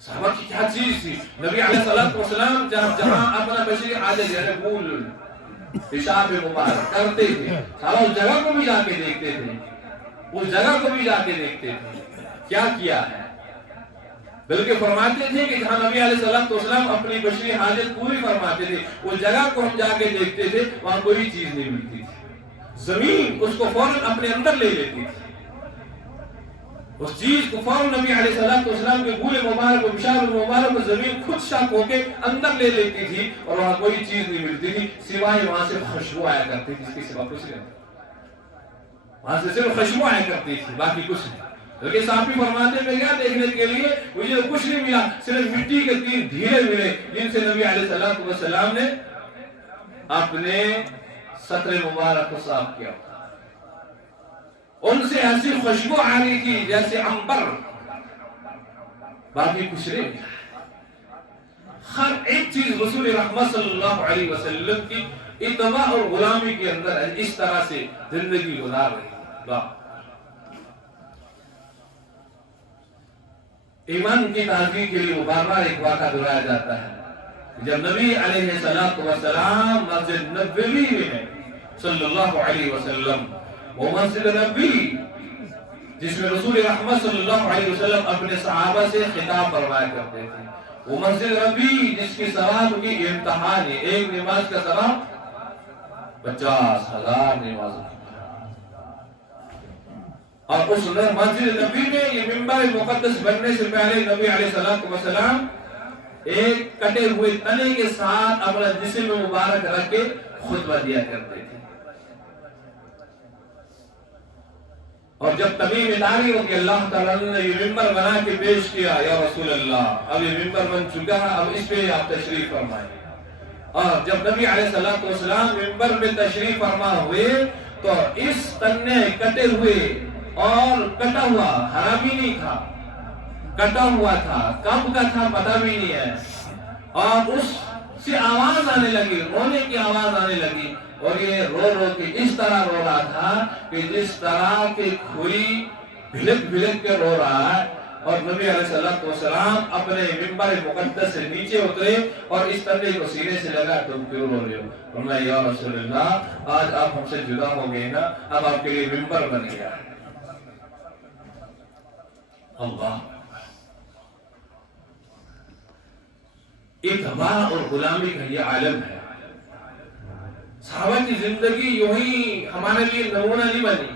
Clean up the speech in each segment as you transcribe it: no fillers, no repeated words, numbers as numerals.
صحابہ کی کیا چیز تھی. نبی علیہ السلام جہاں اپنا بشری عادت یعنی بول پیشاب مبارک کرتے تھے، صحابہ اس جگہ کو بھی جا کے دیکھتے تھے، اس جگہ کو بھی جا کے دیکھتے تھے کیا کیا ہے. بلکہ فرماتے تھے کہ جہاں نبی علیہ السلام اپنی بشری حاجت پوری فرماتے تھے اس جگہ کو ہم جا کے دیکھتے تھے، وہاں کوئی چیز نہیں ملتی تھی. زمین اس کو فوراً اپنے اندر لے لیتی تھی. اس چیز کو فوراً نبی علیہ السلام کے بول مبارک و پیشاب مبارک کو زمین خود شک ہو کے اندر لے لیتی تھی اور وہاں کوئی چیز نہیں ملتی تھی سوائے وہاں سے خوشبو آیا کرتی تھی. جس کے سوا کچھ نہیں، وہاں سے صرف خوشبو آیا کرتی تھی، باقی کچھ نہیں. بلکہ صحابی فرماتے ہیں کیا دیکھنے کے لیے مجھے کچھ نہیں ملا، صرف مٹی کے 3 دھیرے ملے جن سے نبی علیہ السلام نے اپنے سطر مبارک کو صاف کیا. ان سے ایسی خوشبو آ رہی تھی جیسے عنبر، باقی کچھ نہیں. ہر ایک چیز رسول رحمت صلی اللہ علیہ وسلم کی اتباع اور غلامی کے اندر اس طرح سے زندگی گزار رہی. ایمان کی تعزیز کے لیے بار بار ایک واقعہ دہرایا جاتا ہے. جب نبی علیہ السلام مسجد نبوی میں ہے صلی اللہ علیہ وسلم، وہ مسجد نبوی جس میں رسول رحمت صلی اللہ علیہ وسلم اپنے صحابہ سے خطاب فرمایا کرتے تھے، وہ مسجد نبوی جس کی ثواب کی امتحان ہے، ایک نماز کا ثواب 50,000 نمازوں کی. اور اس مسجد نبی میں یہ منبر مقدس بننے سے پہلے نبی علیہ السلام ایک کٹے ہوئے تنے کے ساتھ اپنا جسم مبارک رکھ کے خطبہ دیا کرتے تھے. اور جب تمیم داری رضی اللہ تعالیٰ نے یہ منبر بنا کے پیش کیا، یا رسول اللہ اب یہ منبر بن چکا ہے، اب اس پہ آپ تشریف فرمائیں. اور جب نبی علیہ السلام منبر میں تشریف فرما ہوئے تو اس تنے کٹے ہوئے اور کٹا ہوا ہرا بھی نہیں تھا، کٹا ہوا تھا، کب کا تھا پتہ بھی نہیں ہے. اور اس سے آواز آنے لگی، رونے کی آواز آنے لگی، اور یہ رو رو کے اس طرح رو رہا تھا کہ جس طرح کہ کھوئی بھلک بھلک کے رو رہا ہے. اور نبی علیہ السلام اپنے منبر مقدس سے نیچے اترے اور اس تنے کو سینے سے لگا، تم کیوں رو رہے ہو؟ فرمایا یا رسول اللہ آج آپ ہم سے جدا ہو گئے نا، اب آپ کے لیے منبر بن گیا. اللہ اتباع اور غلامی کا یہ عالم ہے. صحابہ کی زندگی یوں ہی ہمارے لیے نمونہ نہیں بنی،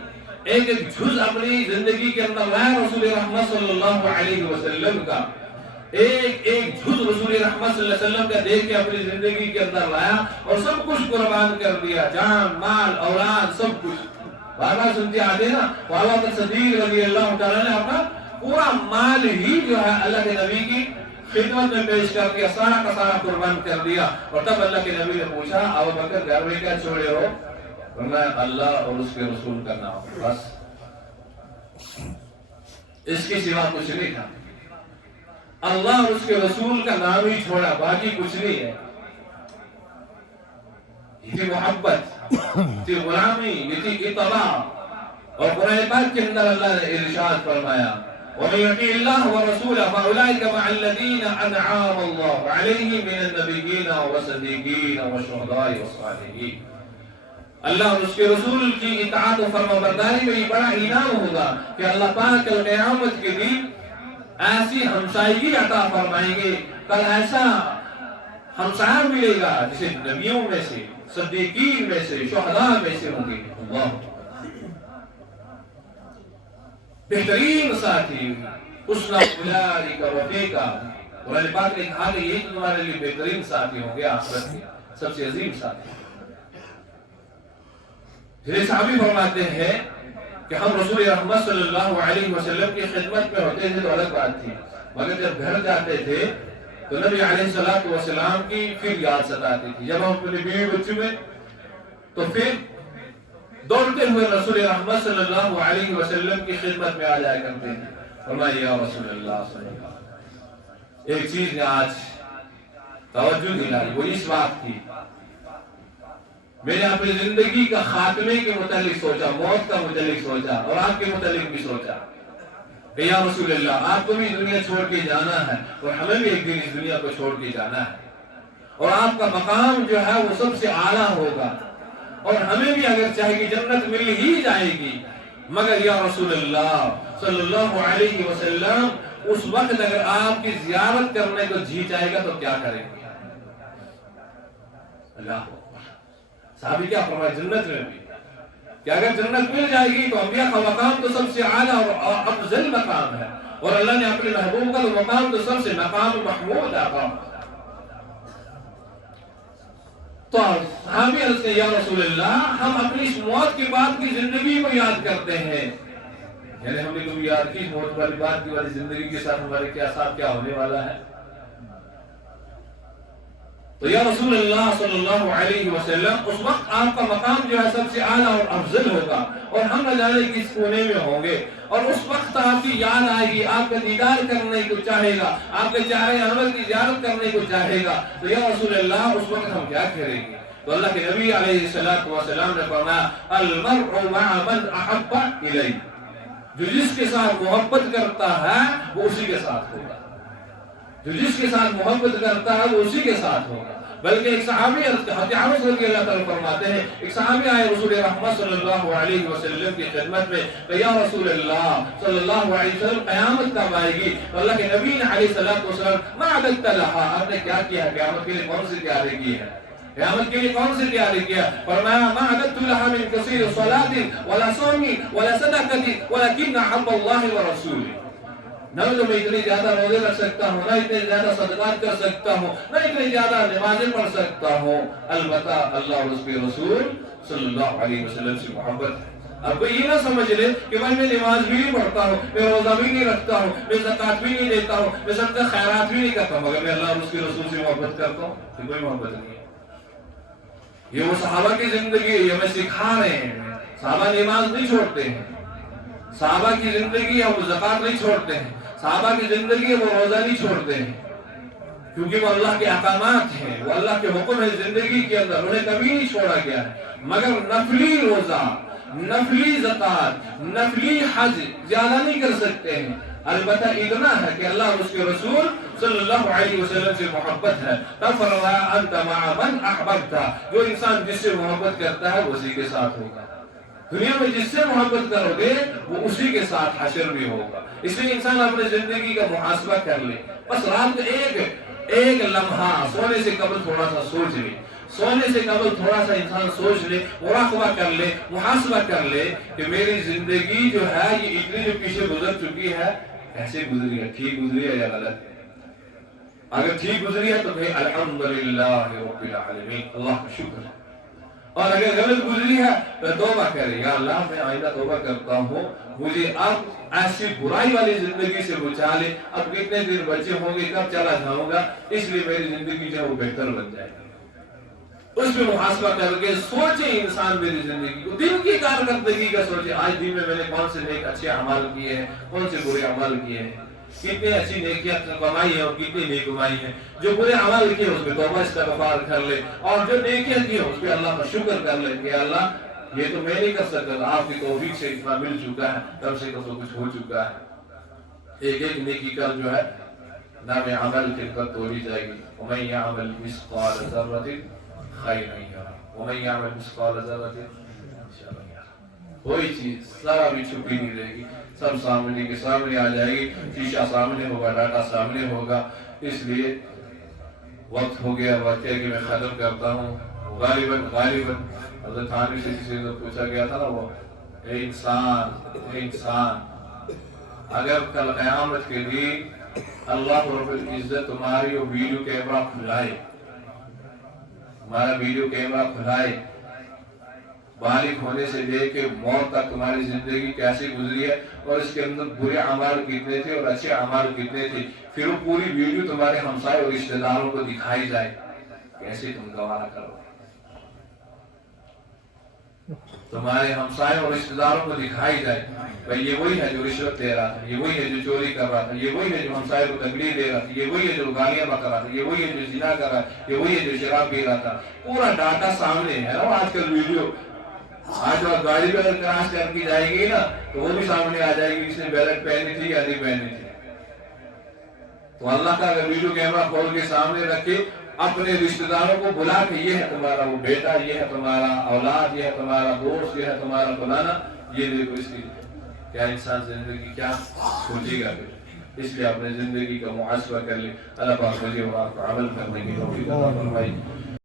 ایک ایک جز اپنی زندگی کے اندر لایا رسول رحمت صلی اللہ علیہ وسلم کا، ایک ایک جز رسول رحمت صلی اللہ علیہ وسلم کا دیکھ کے اپنی زندگی کے اندر لایا اور سب کچھ قربان کر دیا، جان مال اولاد سب کچھ. بار بار سنتے آتے نا والا صدیق رضی اللہ تعالیٰ نے اپنا پورا مال ہی جو ہے اللہ کے نبی کی خدمت میں پیش کر دیا، سارا کا سارا قربان کر دیا. اور تب اللہ کے نبی نے پوچھا ابو بکر گھر میں کیا چھوڑے ہو؟ فرمایا اللہ اور اس کے رسول کا نام، بس اس کے سوا کچھ نہیں تھا. اللہ اور اس کے رسول کا نام ہی چھوڑا، باقی کچھ نہیں ہے. یہ تھی محبت، یہ تھی غلامی، یہ تھی اتباع. اور قرآن پاک کے اندر اللہ نے ارشاد فرمایا وَمَن يُطِعِ اللَّهَ وَرَسُولَهُ فَأُولَٰئِكَ مَعَ الَّذِينَ أَنْعَمَ اللَّهُ عَلَيْهِم مِّنَ النَّبِيِّينَ وَالصِّدِّيقِينَ وَالشُّهَدَاءِ وَالصَّالِحِينَ. اللہ اور اس کے رسول کی اطاعت و فرما برداری میں یہ بڑا انعام ہوگا کہ اللہ پاک کل قیامت کے دن ایسی ہمسائیگی عطا فرمائیں گے. کل ایسا ہمسایہ ملے گا جسے نبیوں میں سے، صدیقین میں سے، شہداء میں سے ہوں گے. اللہ بہترین ساتھی، حسن اولئک رفیقا. قرآن پاک نے کہا کہ یہ تمہارے لیے بہترین ساتھی ہوں گے، آخرت کے سب سے عظیم ساتھی. پھر صحابی فرماتے ہیں کہ ہم رسول رحمت صلی اللہ علیہ وسلم کی خدمت میں ہوتے تھے تو الگ بات تھی، مگر جب گھر جاتے تھے تو نبی علیہ السلام کی پھر یاد ستاتی تھی. جب ہم اپنے بیوی بچوں میں تو پھر دوڑتے ہوئے رسول رحمت صلی اللہ علیہ وسلم کی خدمت میں آ جایا کرتے ہیں. فرمایا یا رسول اللہ صلی اللہ علیہ وسلم ایک چیز نے آج توجہ دلائی، وہ اس بات تھی میں نے اپنی زندگی کا خاتمے کے متعلق سوچا، موت کا متعلق سوچا اور آپ کے متعلق بھی سوچا. کہ یا رسول اللہ آپ کو بھی دنیا چھوڑ کے جانا ہے اور ہمیں بھی ایک دن اس دنیا کو چھوڑ کے جانا ہے، اور آپ کا مقام جو ہے وہ سب سے اعلیٰ ہوگا، اور ہمیں بھی اگر چاہے کہ جنت مل ہی جائے گی، مگر یا رسول اللہ صلی اللہ علیہ وسلم اس وقت اگر آپ کی زیارت کرنے کو جی چاہے گا تو کیا کریں گے؟ اللہ صحابی کیا فرمایا جنت میں بھی کہ اگر جنت مل جائے گی تو انبیاء کا مقام تو سب سے اعلیٰ اور افضل مقام ہے، اور اللہ نے اپنے محبوب کا تو مقام تو سب سے مقام محمود آقا۔ تو صحابی عرض نے یا رسول اللہ ہم اپنی اس موت کے بعد کی زندگی کو یاد کرتے ہیں، یعنی ہم نے کبھی یاد کی موت والی بات کی والی زندگی کے ساتھ ہمارے کیا ساتھ کیا ہونے والا ہے؟ تو یا رسول اللہ صلی اللہ علیہ وسلم اس وقت آپ کا مقام جو ہے سب سے اعلیٰ اور افضل ہوگا، اور ہم نہ جانے کس کونے میں ہوں گے، اور اس وقت آپ کی یاد آئے گی، آپ کا دیدار کرنے کو چاہے گا، آپ کے چہرے انور کی زیارت کرنے کو چاہے گا، تو یا رسول اللہ اس وقت ہم کیا کریں گے؟ تو اللہ کے نبی علیہ السلام نے فرمایا المرء مع من احب الیہ، جو جس کے ساتھ محبت کرتا ہے وہ اسی کے ساتھ ہوگا، جو جس کے ساتھ محبت کرتا ہے وہ اسی کے ساتھ ہوگا۔ بلکہ ایک صحابی حضرت رضی اللہ تعالیٰ فرماتے ہیں، ایک صحابی آئے رسول رحمت صلی اللہ علیہ وسلم کی خدمت میں کہ یا رسول اللہ صلی اللہ علیہ وسلم قیامت کب آئے گی؟ تو اللہ کے نبی علیہ السلام ما عددت لها، آپ نے کیا کیا ہے قیامت کے لیے؟ کون سی تیاری کی ہے؟ قیامت کے لیے کون سی تیاری کیا؟ فرمایا ما عددت لها من كثير صلاة ولا صوم ولا صدقة ولكن حب الله ورسوله، نہ تو میں اتنی زیادہ روزے رکھ سکتا ہوں، نہ اتنے زیادہ صدقات کر سکتا ہوں، نہ اتنی زیادہ نمازیں پڑھ سکتا ہوں، البتہ اللہ اور اس کے رسول صلی اللہ علیہ وسلم سے محبت ہے۔ اب کوئی یہ نہ سمجھ لے کہ میں نماز بھی نہیں پڑھتا ہوں، میں روزہ بھی نہیں رکھتا ہوں، میں زکوٰۃ بھی نہیں دیتا ہوں، میں صدقہ خیرات بھی نہیں کرتا ہوں، مگر میں اللہ اور اس کے رسول سے محبت کرتا ہوں، یہ کوئی محبت نہیں ہے۔ یہ وہ صحابہ کی زندگی ہے، یہ ہمیں سکھا رہے ہیں۔ صحابہ نماز نہیں چھوڑتے ہیں، صحابہ کی زندگی ہے وہ زکوٰۃ نہیں چھوڑتے ہیں، صحابہ کی زندگی ہے وہ روزہ نہیں چھوڑتے ہیں، کیونکہ وہ اللہ کے احکامات ہیں، وہ اللہ کے حکم ہے زندگی کے اندر، انہیں کبھی نہیں چھوڑا گیا ہے، مگر نفلی روزہ، نفلی زکوٰۃ، نفلی حج زیادہ نہیں کر سکتے ہیں، البتہ اتنا ہے کہ اللہ اور اس کے رسول صلی اللہ علیہ وسلم سے محبت ہے۔ تب فرمایا انت مع من احببت، جو انسان جس سے محبت کرتا ہے وہ اسی کے ساتھ ہوگا، دنیا میں جس سے محبت کرو گے وہ اسی کے ساتھ حشر بھی ہوگا۔ اس لیے انسان اپنے زندگی کا محاسبہ کر لے، بس رات میں ایک لمحہ سونے سے قبل تھوڑا سا سوچ لے، سونے سے قبل تھوڑا سا انسان سوچ لے، مراقبہ کر لے، محاسبہ کر لے کہ میری زندگی جو ہے یہ اتنی جو پیچھے گزر چکی ہے کیسے گزری ہے، ٹھیک گزری ہے یا غلط ہے؟ اگر ٹھیک گزری ہے تو کہیں الحمدللہ رب العالمین، اللہ کا شکر ہے، اور اگر غلط گزری ہے تو توبہ کرے، یا اللہ میں آئندہ توبہ کرتا ہوں، مجھے اب ایسی برائی والی زندگی سے بچا لے، اب کتنے دن بچے ہوں گے، کب چلا جاؤں گا، اس لیے میری زندگی جو ہے وہ بہتر بن جائے گی۔ اس میں محاسبہ کر کے سوچے انسان میری زندگی کو، دن کی کارکردگی کا سوچے، آج دن میں نے کون سے نیک اچھے اعمال کیے ہیں، کون سے برے اعمال کیے ہیں، کتنے اچھی نیکیاں کمائی ہیں اور کتنی نہیں کمائی ہیں، جو برے اعمال کیے اس پہ توبہ استغفار کر لے، اور جو نیکیاں کی اس پہ اللہ کا شکر کر لے کہ اللہ یہ تو میں نہیں کر سکتا، آپ کی توفیق سے اتنا مل چکا ہے، تب سے تو کچھ ہو چکا ہے۔ ایک ایک نیکی کا جو ہے نام عمل خدمت توڑی جائے گی، وَمَن يَعْمَلْ مِثْقَالَ ذَرَّةٍ خَيْرًا يَرَهُ وَمَن يَعْمَلْ مِثْقَالَ ذَرَّةٍ شَرًّا يَرَهُ۔ کوئی چیز ذرا بھی چھپی نہیں رہے گی، سب سامنے کے سامنے آ جائے گی، شیشہ سامنے ہوگا، ڈاٹا سامنے ہوگا۔ اس لیے وقت ہو گیا واقعہ کہ میں ختم کرتا ہوں۔ غالباً حضرت تھانوی سے کسی نے پوچھا گیا تھا نا، وہ اے انسان اگر کل قیامت کے لیے اللہ رب العزت تمہاری وہ ویڈیو کیمرہ کھلائے، ہمارا ویڈیو کیمرہ کھلائے، بالغ ہونے سے لے کے موت تک تمہاری زندگی کیسے گزری ہے اور اس کے اندر برے اعمال کتنے تھے اور اچھے اعمال کتنے تھے، پھر وہ پوری ویڈیو تمہارے ہمسائے اور رشتہ داروں کو دکھائی جائے، کیسے تم گوارا کرو؟ تمہارے ہمسائے اور رشتہ داروں کو دکھائی جائے بھائی یہ وہی ہے جو رشوت دے رہا تھا، یہ وہی ہے جو چوری کر رہا تھا، یہ وہی ہے جو ہمسائے کو تکلیف دے رہا تھا، یہ وہی ہے جو گالیاں بک رہا تھا، یہ وہی ہے جو زنا کر رہا تھا، یہ وہی ہے جو شراب پی رہا تھا، پورا ڈاٹا سامنے ہے نا۔ آج کل ویڈیو آج وہ گاڑی بھی اگر کراس کر کے جائے گی نا تو وہ بھی سامنے آ جائے گی اس نے بیلٹ پہنی تھی یا نہیں پہنی تھی. تو اللہ کا اگر ویڈیو کیمرہ کھول کے سامنے رکھے اپنے رشتہ داروں کو بلا کے یہ ہے تمہارا وہ بیٹا، یہ ہے تمہارا اولاد، یہ ہے تمہارا دوست، یہ ہے تمہارا فلانا، یہ دیکھو اس کی کیا انسان زندگی کیا سوچے گا. اس لیے اپنے زندگی کا محاسبہ کر لے. اللہ پاک مجھے اور آپ کو عمل کرنے کی توفیق عطا فرمائے.